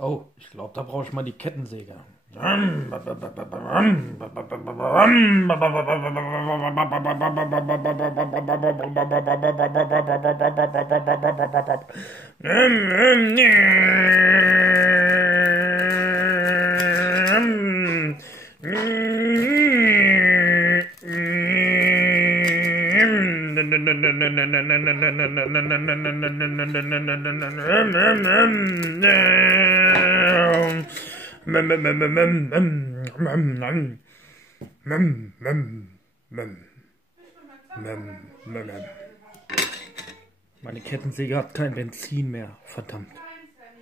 Oh, ich glaube, da brauche ich mal die Kettensäge. Meine Kettensäge hat kein Benzin mehr. Verdammt.